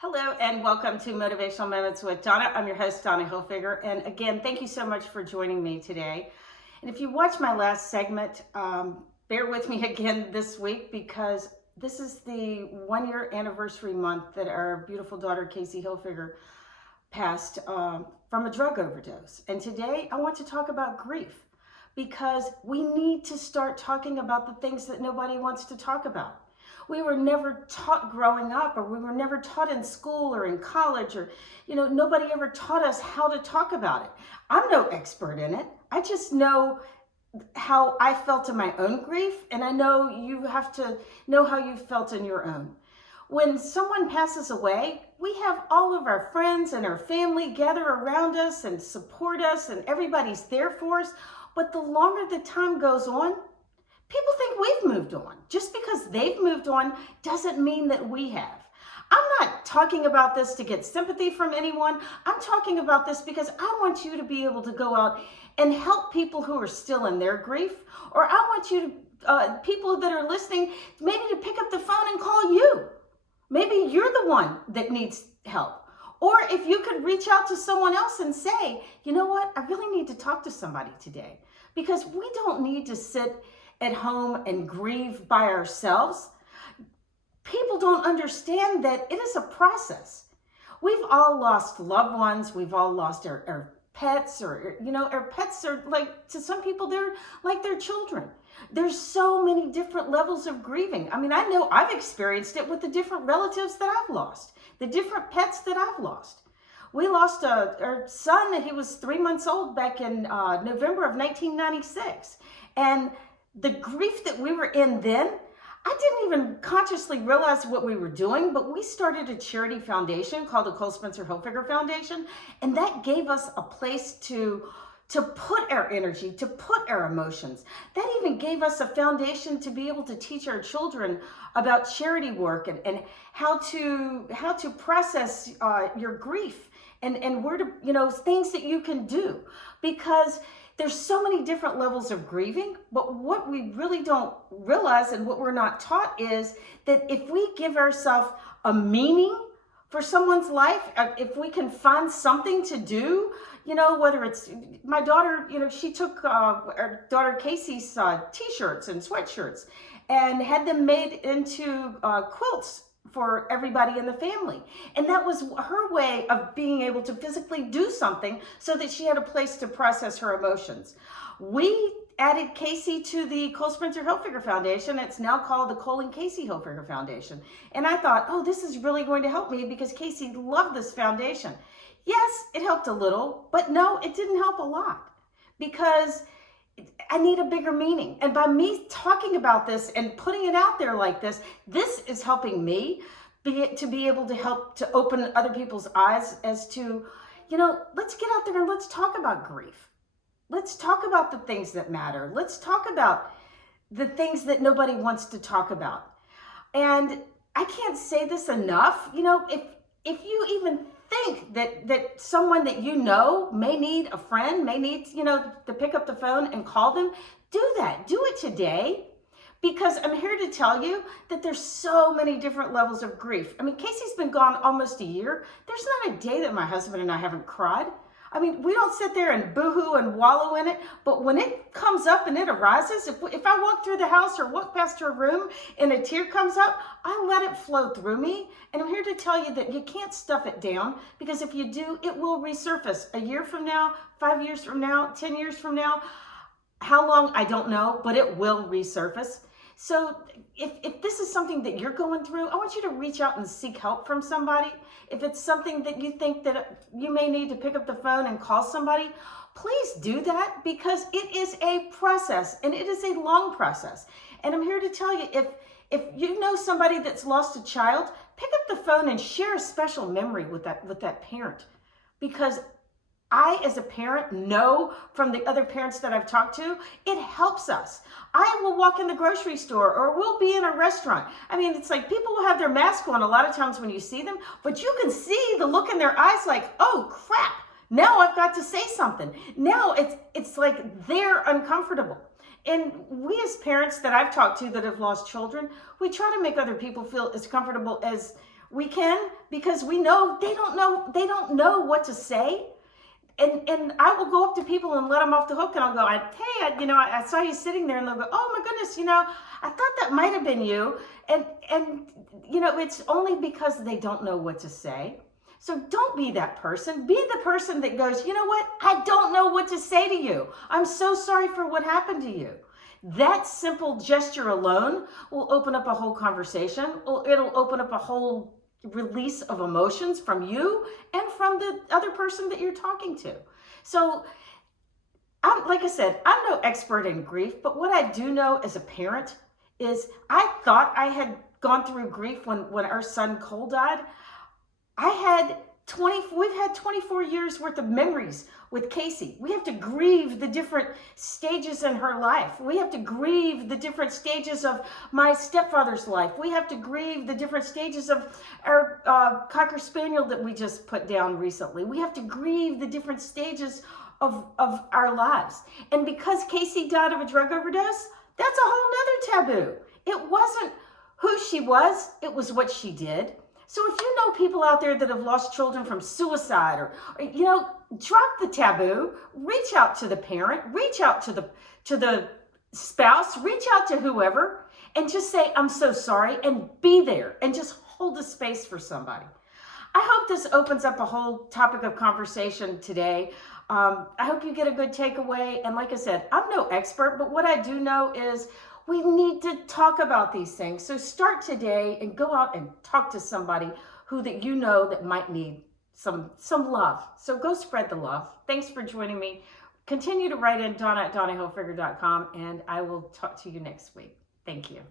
Hello and welcome to Motivational Moments with Donna. I'm your host, Donna Hilfiger. And again, thank you so much for joining me today. And if you watched my last segment, bear with me again this week because this is the 1 year anniversary month that our beautiful daughter, Casey Hilfiger, passed from a drug overdose. And today I want to talk about grief because we need to start talking about the things that nobody wants to talk about. We were never taught growing up, or we were never taught in school or in college, or, nobody ever taught us how to talk about it. I'm no expert in it. I just know how I felt in my own grief, and I know you have to know how you felt in your own. When someone passes away, we have all of our friends and our family gather around us and support us, and everybody's there for us. But the longer the time goes on, people think we've moved on. Just because they've moved on doesn't mean that we have. I'm not talking about this to get sympathy from anyone. I'm talking about this because I want you to be able to go out and help people who are still in their grief, or I want you to, people that are listening, maybe to pick up the phone and call you. Maybe you're the one that needs help. Or if you could reach out to someone else and say, you know what, I really need to talk to somebody today, because we don't need to sit at home and grieve by ourselves. People don't understand that it is a process. We've all lost loved ones. We've all lost our pets, or, our pets are like, to some people, they're like their children. There's so many different levels of grieving. I mean, I know I've experienced it with the different relatives that I've lost, the different pets that I've lost. We lost our son, and he was 3 months old back in November of 1996. And the grief that we were in then, I didn't even consciously realize what we were doing, but we started a charity foundation called the Cole Spencer Hilfiger Foundation, and that gave us a place to put our energy, to put our emotions. That even gave us a foundation to be able to teach our children about charity work and how to process your grief and where to, things that you can do, because there's so many different levels of grieving. But what we really don't realize, and what we're not taught, is that if we give ourselves a meaning for someone's life, if we can find something to do, whether it's my daughter, she took our daughter Casey's t-shirts and sweatshirts and had them made into quilts for everybody in the family. And that was her way of being able to physically do something so that she had a place to process her emotions. We added Casey to the Cole Spencer Hilfiger Foundation. It's now called the Cole and Casey Hilfiger Foundation. And I thought, oh, this is really going to help me, because Casey loved this foundation. Yes, it helped a little, but no, it didn't help a lot, because I need a bigger meaning. And by me talking about this and putting it out there like this is helping me to be able to help to open other people's eyes as to, let's get out there and let's talk about grief. Let's talk about the things that matter. Let's talk about the things that nobody wants to talk about. And I can't say this enough. If you even think that someone that may need a friend, may need, to pick up the phone and call them, do that. Do it today, because I'm here to tell you that there's so many different levels of grief. I mean, Casey's been gone almost a year. There's not a day that my husband and I haven't cried. I mean, we don't sit there and boohoo and wallow in it, but when it comes up and it arises, if I walk through the house or walk past her room and a tear comes up, I let it flow through me. And I'm here to tell you that you can't stuff it down, because if you do, it will resurface a year from now, 5 years from now, 10 years from now. How long, I don't know, but it will resurface. So if this is something that you're going through, I want you to reach out and seek help from somebody. If it's something that you think that you may need to pick up the phone and call somebody, please do that, because it is a process, and it is a long process. And I'm here to tell you, if you know somebody that's lost a child, pick up the phone and share a special memory with that parent, because I, as a parent, know from the other parents that I've talked to, it helps us. I will walk in the grocery store, or we'll be in a restaurant. I mean, it's like people will have their mask on a lot of times when you see them, but you can see the look in their eyes like, oh crap, now I've got to say something. Now it's like they're uncomfortable. And we, as parents that I've talked to that have lost children, we try to make other people feel as comfortable as We can, because we know they don't know what to say. And I will go up to people and let them off the hook, and I'll go, hey, I saw you sitting there, and they'll go, oh my goodness, I thought that might have been you. And it's only because they don't know what to say. So don't be that person. Be the person that goes, you know what? I don't know what to say to you. I'm so sorry for what happened to you. That simple gesture alone will open up a whole conversation. It'll open up a whole release of emotions from you and from the other person that you're talking to. So, like I said, I'm no expert in grief, but what I do know as a parent is I thought I had gone through grief when our son Cole died. We've had 24 years worth of memories with Casey. We have to grieve the different stages in her life. We have to grieve the different stages of my stepfather's life. We have to grieve the different stages of our Cocker Spaniel that we just put down recently. We have to grieve the different stages of our lives. And because Casey died of a drug overdose, that's a whole nother taboo. It wasn't who she was, it was what she did. So if you know people out there that have lost children from suicide or drop the taboo, reach out to the parent, reach out to the spouse, reach out to whoever, and just say, I'm so sorry, and be there, and just hold a space for somebody. I hope this opens up a whole topic of conversation today. I hope you get a good takeaway. And like I said, I'm no expert, but what I do know is we need to talk about these things. So start today and go out and talk to somebody that might need some love. So go spread the love. Thanks for joining me. Continue to write in Donna at DonnaHilfiger.com, and I will talk to you next week. Thank you.